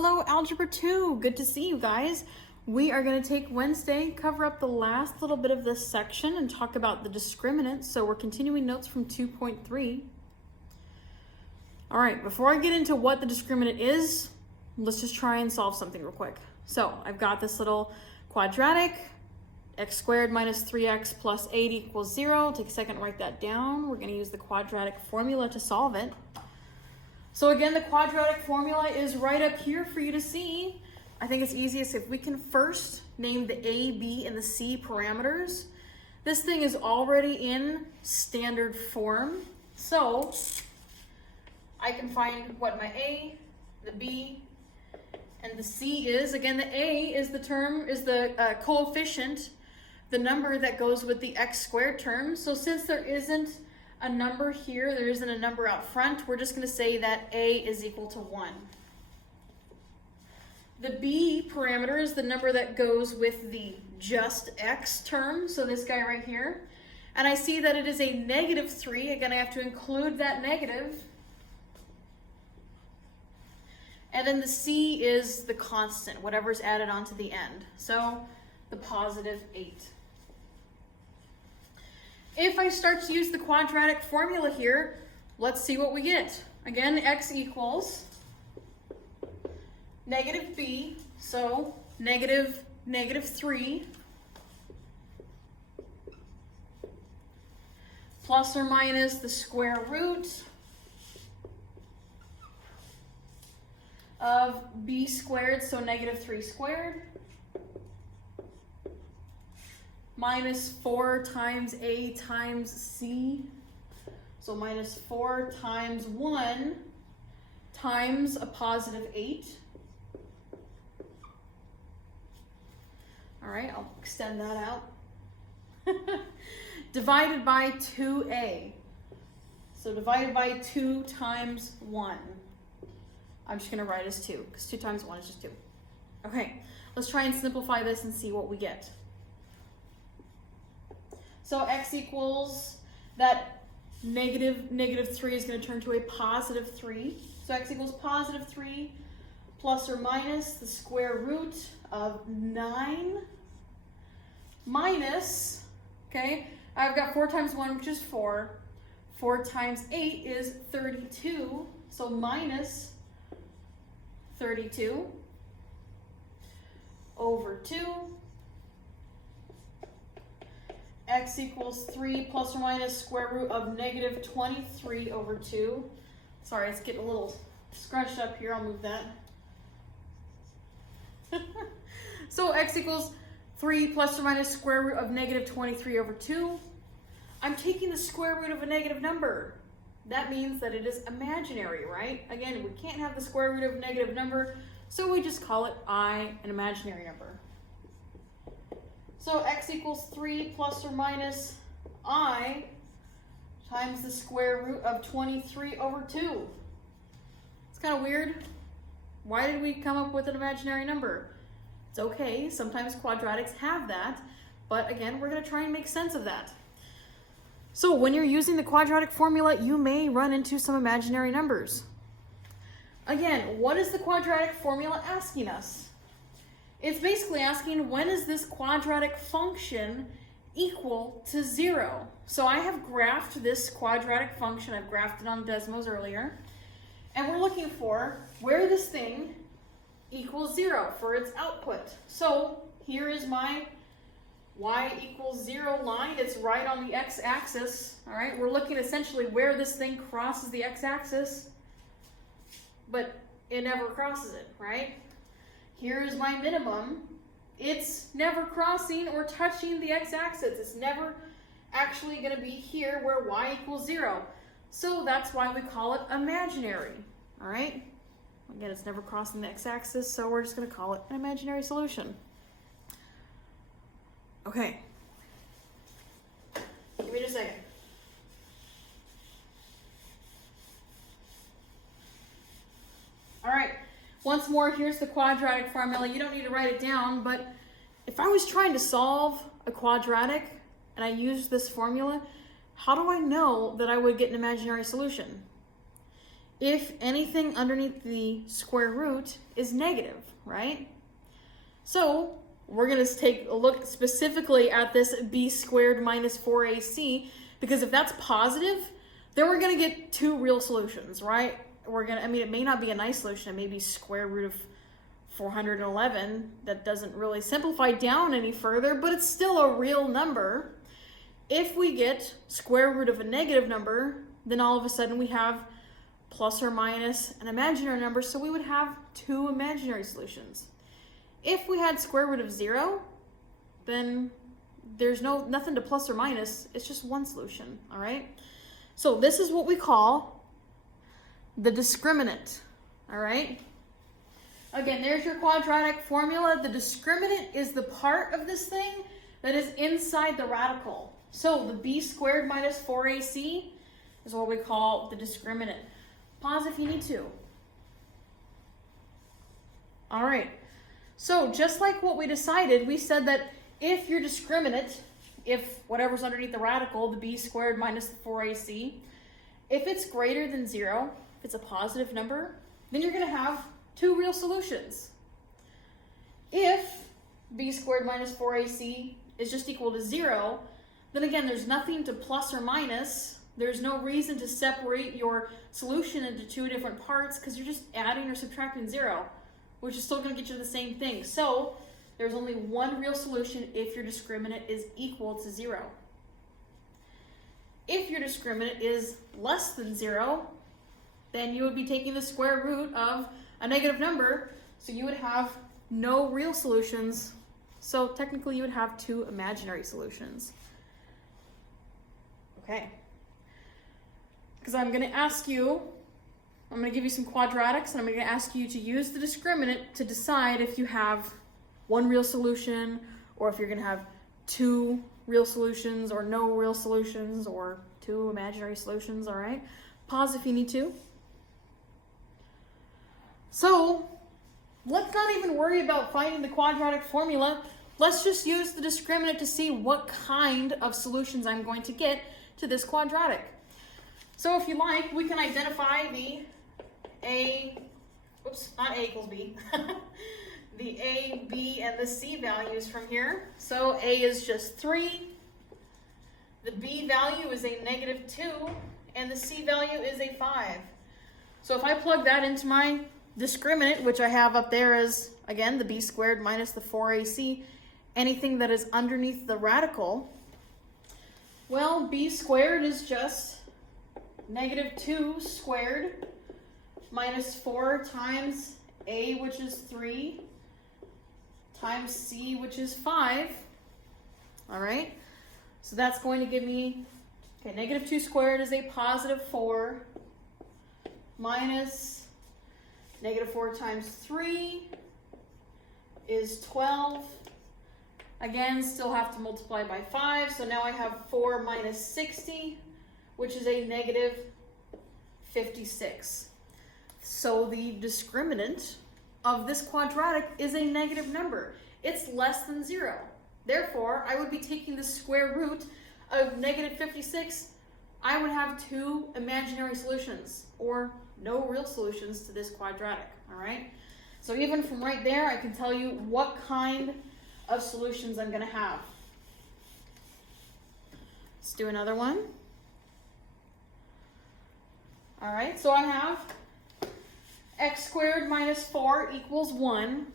Hello, Algebra 2. Good to see you guys. We are going to take Wednesday, cover up the last little bit of this section and talk about the discriminant. So we're continuing notes from 2.3. All right, before I get into what the discriminant is, let's just try and solve something real quick. So I've got this little quadratic, x squared minus 3x plus 8 equals 0. Take a second to write that down. We're going to use the quadratic formula to solve it. So again, the quadratic formula is right up here for you to see. I think it's easiest if we can first name the a, b, and the c parameters. This thing is already in standard form. So I can find what my a, the b, and the c is. Again, the a is the coefficient, the number that goes with the x squared term. So since there isn't a number here, there isn't a number out front, we're just going to say that a is equal to 1. The b parameter is the number that goes with the just x term, so this guy right here. And I see that it is a negative 3. Again, I have to include that negative. And then the c is the constant, whatever's added onto the end. So the positive 8. If I start to use the quadratic formula here, let's see what we get. Again, x equals negative b, so negative 3 plus or minus the square root of b squared, so negative 3 squared, minus 4 times a times c, so minus 4 times 1 times a positive 8. All right, I'll extend that out. Divided by 2a. So divided by 2 times 1. I'm just going to write as 2, because 2 times 1 is just 2. Okay, let's try and simplify this and see what we get. So x equals that negative 3 is going to turn to a positive 3. So x equals positive 3 plus or minus the square root of 9 minus, okay, I've got 4 times 1, which is 4. 4 times 8 is 32, so minus 32 over 2. X equals 3 plus or minus square root of negative 23 over 2. Sorry, it's getting a little scrunched up here. I'll move that. So x equals 3 plus or minus square root of negative 23 over 2. I'm taking the square root of a negative number. That means that it is imaginary, right? Again, we can't have the square root of a negative number, so we just call it I, an imaginary number. So x equals 3 plus or minus I times the square root of 23 over 2. It's kind of weird. Why did we come up with an imaginary number? It's okay, sometimes quadratics have that, but again, we're going to try and make sense of that. So when you're using the quadratic formula, you may run into some imaginary numbers. Again, what is the quadratic formula asking us? It's basically asking, when is this quadratic function equal to 0? So I have graphed this quadratic function. I've graphed it on Desmos earlier. And we're looking for where this thing equals 0 for its output. So here is my y equals 0 line. It's right on the x-axis. All right, we're looking essentially where this thing crosses the x-axis, but it never crosses it, right? Here is my minimum. It's never crossing or touching the x-axis. It's never actually going to be here where y equals 0. So that's why we call it imaginary. All right? Again, it's never crossing the x-axis, so we're just going to call it an imaginary solution. Okay. Give me just a second. All right. Once more, here's the quadratic formula. You don't need to write it down, but if I was trying to solve a quadratic and I used this formula, how do I know that I would get an imaginary solution? if anything underneath the square root is negative, right? So we're going to take a look specifically at this b squared minus 4ac, because if that's positive, then we're going to get two real solutions, right? It may not be a nice solution. It may be square root of 411. That doesn't really simplify down any further, but it's still a real number. If we get square root of a negative number, then all of a sudden we have plus or minus an imaginary number, so we would have two imaginary solutions. If we had square root of 0, then there's nothing to plus or minus. It's just one solution, all right? So this is what we call the discriminant, all right? Again, there's your quadratic formula. The discriminant is the part of this thing that is inside the radical. So the b squared minus 4ac is what we call the discriminant. Pause if you need to. All right. So just like what we decided, we said that if your discriminant, if whatever's underneath the radical, the b squared minus the 4ac, if it's greater than 0, if it's a positive number, then you're going to have two real solutions. If b squared minus 4ac is just equal to 0, then again, there's nothing to plus or minus. There's no reason to separate your solution into two different parts because you're just adding or subtracting 0. Which is still going to get you the same thing. So there's only one real solution if your discriminant is equal to 0. If your discriminant is less than 0, then you would be taking the square root of a negative number, so you would have no real solutions. So technically you would have two imaginary solutions. Okay. Because I'm going to give you some quadratics, and I'm going to ask you to use the discriminant to decide if you have one real solution, or if you're going to have two real solutions, or no real solutions, or two imaginary solutions, all right? Pause if you need to. So let's not even worry about finding the quadratic formula. Let's just use the discriminant to see what kind of solutions I'm going to get to this quadratic. So if you like, we can identify the not A equals B, the A, B, and the C values from here. So A is just 3, the B value is a -2, and the C value is a 5. So if I plug that into my discriminant, which I have up there as, again, the b squared minus the 4ac, anything that is underneath the radical, well, b squared is just -2 squared minus 4 times a, which is 3, times c, which is 5. All right, so that's going to give me, okay, -2 squared is a +4 minus -4 times 3 is 12. Again, still have to multiply by 5, so now I have 4 minus 60, which is a -56. So the discriminant of this quadratic is a negative number. It's less than 0. Therefore, I would be taking the square root of -56. I would have two imaginary solutions, or no real solutions to this quadratic, all right? So even from right there, I can tell you what kind of solutions I'm going to have. Let's do another one. All right, so I have x squared minus 4 equals 1.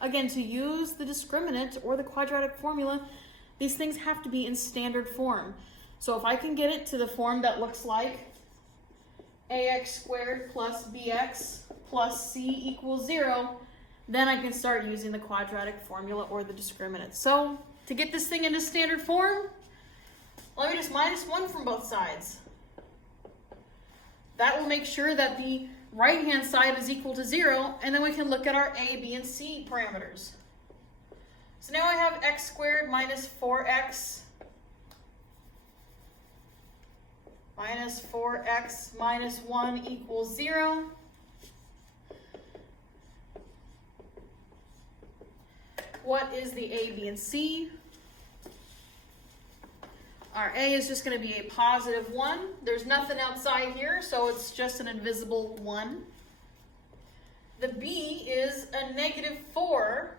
Again, to use the discriminant or the quadratic formula, these things have to be in standard form. So if I can get it to the form that looks like ax squared plus bx plus c equals 0, then I can start using the quadratic formula or the discriminant. So to get this thing into standard form, let me just -1 from both sides. That will make sure that the right-hand side is equal to 0, and then we can look at our a, b, and c parameters. So now I have x squared minus 4x minus 1 equals 0. What is the a, b, and c? our A is just going to be a positive 1. There's nothing outside here, so it's just an invisible 1. The B is a negative 4.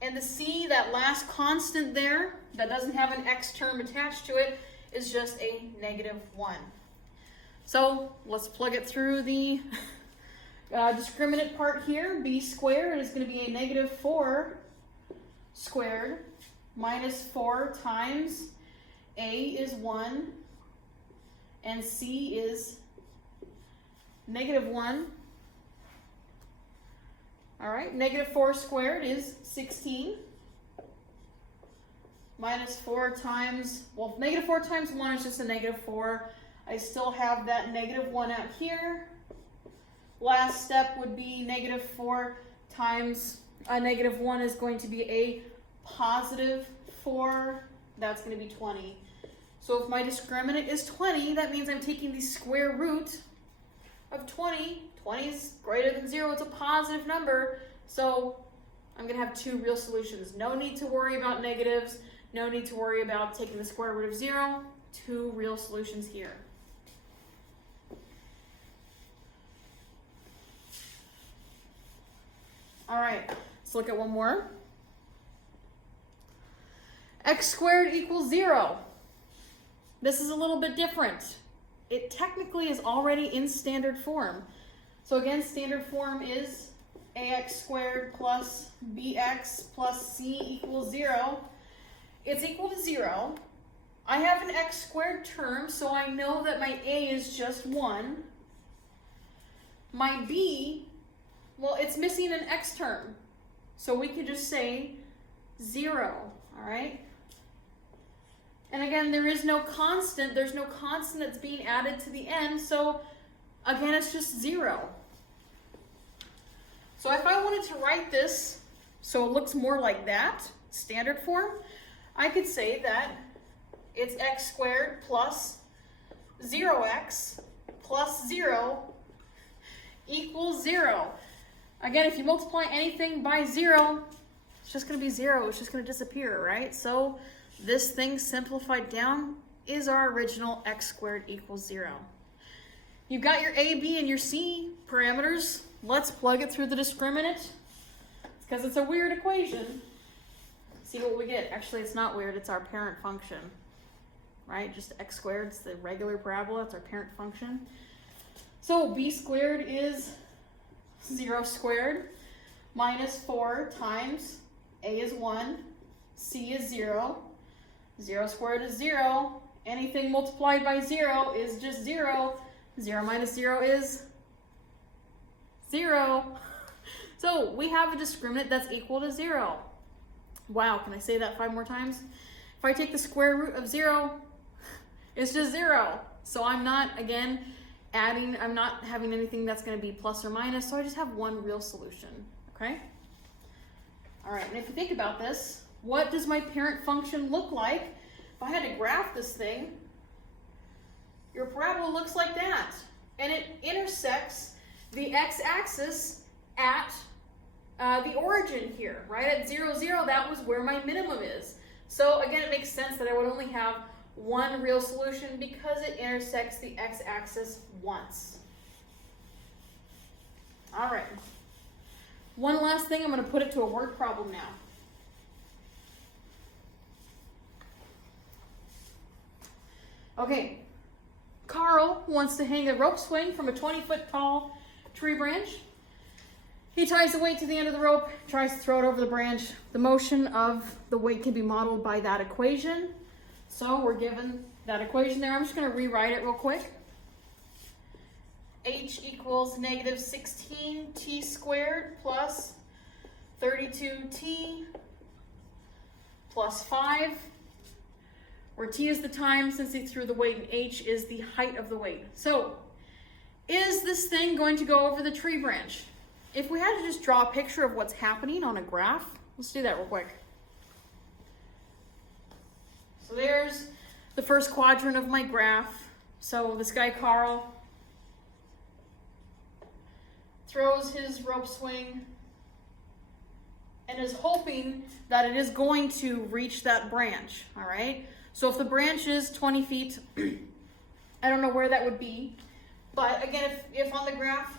And the C, that last constant there, that doesn't have an X term attached to it, is just a negative 1. So let's plug it through the discriminant part here. B squared is going to be a negative 4 squared minus 4 times A is 1 and C is negative 1. All right, negative 4 squared is 16 minus 4 times, well, negative 4 times 1 is just a negative 4. I still have that negative 1 out here. Last step would be negative 4 times a negative 1 is going to be a positive 4. That's going to be 20. So if my discriminant is 20, that means I'm taking the square root of 20. 20 is greater than 0. It's a positive number. So I'm going to have 2 real solutions. No need to worry about negatives. No need to worry about taking the square root of 0. 2 real solutions here. All right, let's look at one more. X squared equals 0. This is a little bit different. It technically is already in standard form. So again, standard form is ax squared plus bx plus c equals 0. It's equal to 0. I have an x squared term, so I know that my a is just 1. My b, well, it's missing an x term. So we could just say 0, all right? And again, there is no constant. There's no constant that's being added to the end. So again, it's just 0. So if I wanted to write this so it looks more like that, standard form, I could say that it's x squared plus 0x plus 0 equals 0. Again, if you multiply anything by 0, it's just going to be 0. It's just going to disappear, right? So this thing simplified down is our original x squared equals 0. You've got your a, b, and your c parameters. Let's plug it through the discriminant because it's a weird equation. See what we get. Actually, it's not weird. It's our parent function, right? Just x squared. It's the regular parabola. It's our parent function. So b squared is 0 squared minus 4 times a is 1, c is 0. 0 squared is 0. Anything multiplied by 0 is just 0. 0 minus 0 is 0. So we have a discriminant that's equal to 0. Wow, can I say that 5 more times? If I take the square root of 0, it's just 0. So I'm not, again, adding, I'm not having anything that's going to be plus or minus, so I just have one real solution, okay? All right, and if you think about this, what does my parent function look like? If I had to graph this thing, your parabola looks like that, and it intersects the x-axis at the origin here, right? At 0, 0, that was where my minimum is. So again, it makes sense that I would only have one real solution because it intersects the x-axis once. All right. One last thing, I'm going to put it to a word problem now. Okay, Carl wants to hang a rope swing from a 20-foot tall tree branch. He ties the weight to the end of the rope, tries to throw it over the branch. The motion of the weight can be modeled by that equation. So we're given that equation there. I'm just going to rewrite it real quick. H equals negative 16t squared plus 32t plus 5, where t is the time since he threw the weight and h is the height of the weight. So is this thing going to go over the tree branch? If we had to just draw a picture of what's happening on a graph, let's do that real quick. So there's the first quadrant of my graph. So this guy Carl throws his rope swing and is hoping that it is going to reach that branch, all right? So if the branch is 20 feet, I don't know where that would be, but again, if on the graph,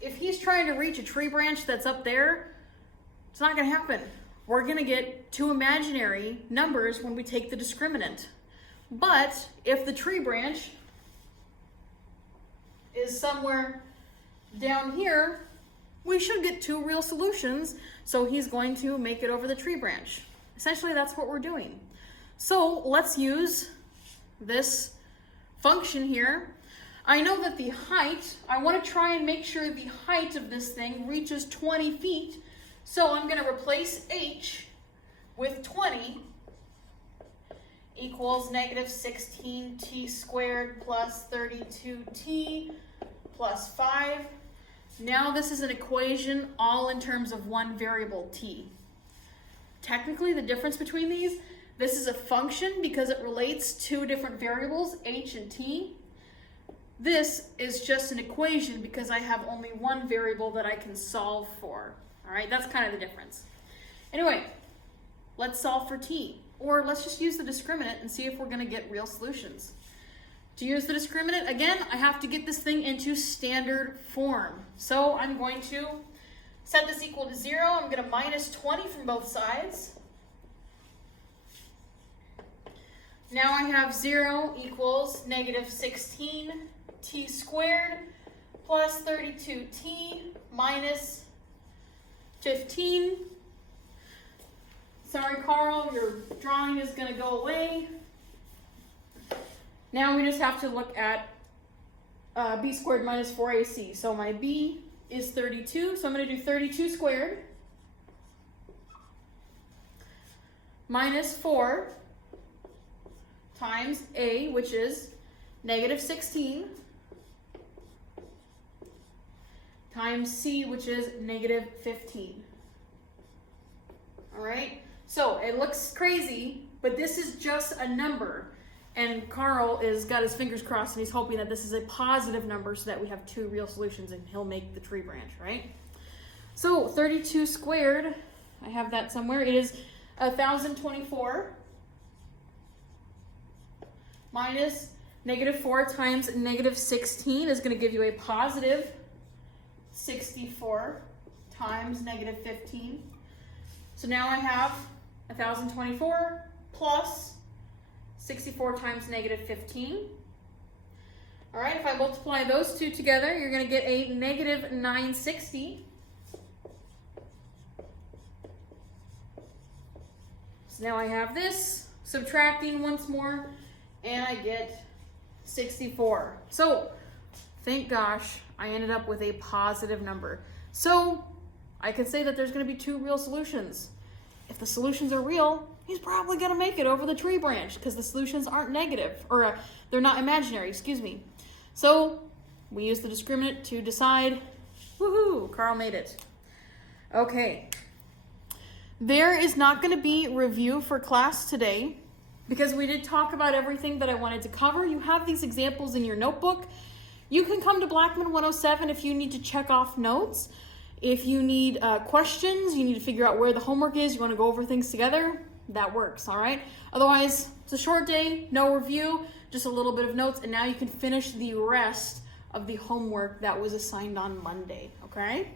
if he's trying to reach a tree branch that's up there, it's not gonna happen. We're gonna get two imaginary numbers when we take the discriminant. But if the tree branch is somewhere down here, we should get two real solutions. So he's going to make it over the tree branch. Essentially, that's what we're doing. So let's use this function here. I know that the height, I want to try and make sure the height of this thing reaches 20 feet. So I'm going to replace h with 20 equals negative 16t squared plus 32t plus 5. Now this is an equation all in terms of one variable, t. Technically, the difference between these, this is a function because it relates two different variables, h and t. This is just an equation because I have only one variable that I can solve for. All right, that's kind of the difference. Anyway, let's solve for t. Or let's just use the discriminant and see if we're going to get real solutions. To use the discriminant, again, I have to get this thing into standard form. So I'm going to set this equal to 0. I'm going to minus 20 from both sides. Now I have 0 equals negative 16t squared plus 32t minus 15. Sorry, Carl, your drawing is going to go away. Now we just have to look at b squared minus 4ac. So my b is 32, so I'm going to do 32 squared minus 4 times a, which is negative 16, times c, which is negative 15. All right, so it looks crazy, but this is just a number. And Carl is got his fingers crossed and he's hoping that this is a positive number so that we have two real solutions and he'll make the tree branch, right? So 32 squared, I have that somewhere. It is 1,024 minus negative 4 times negative 16 is going to give you a positive 64 times negative 15. So now I have 1,024 plus 64 times negative 15. All right, if I multiply those two together, you're going to get a negative 960. So now I have this, subtracting once more, and I get 64. So, thank gosh, I ended up with a positive number. So, I could say that there's going to be two real solutions. If the solutions are real, he's probably going to make it over the tree branch because the solutions aren't negative, or they're not imaginary, excuse me. So we use the discriminant to decide. Woohoo, Carl made it. Okay. There is not going to be review for class today because we did talk about everything that I wanted to cover. You have these examples in your notebook. You can come to Blackman 107 if you need to check off notes. If you need questions, you need to figure out where the homework is, you want to go over things together, that works, all right? Otherwise, it's a short day, no review, just a little bit of notes, and now you can finish the rest of the homework that was assigned on Monday, okay?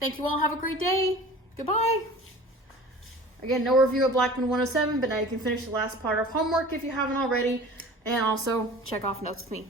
Thank you all, have a great day, goodbye. Again, no review at Blackman 107, but now you can finish the last part of homework if you haven't already, and also check off notes with me.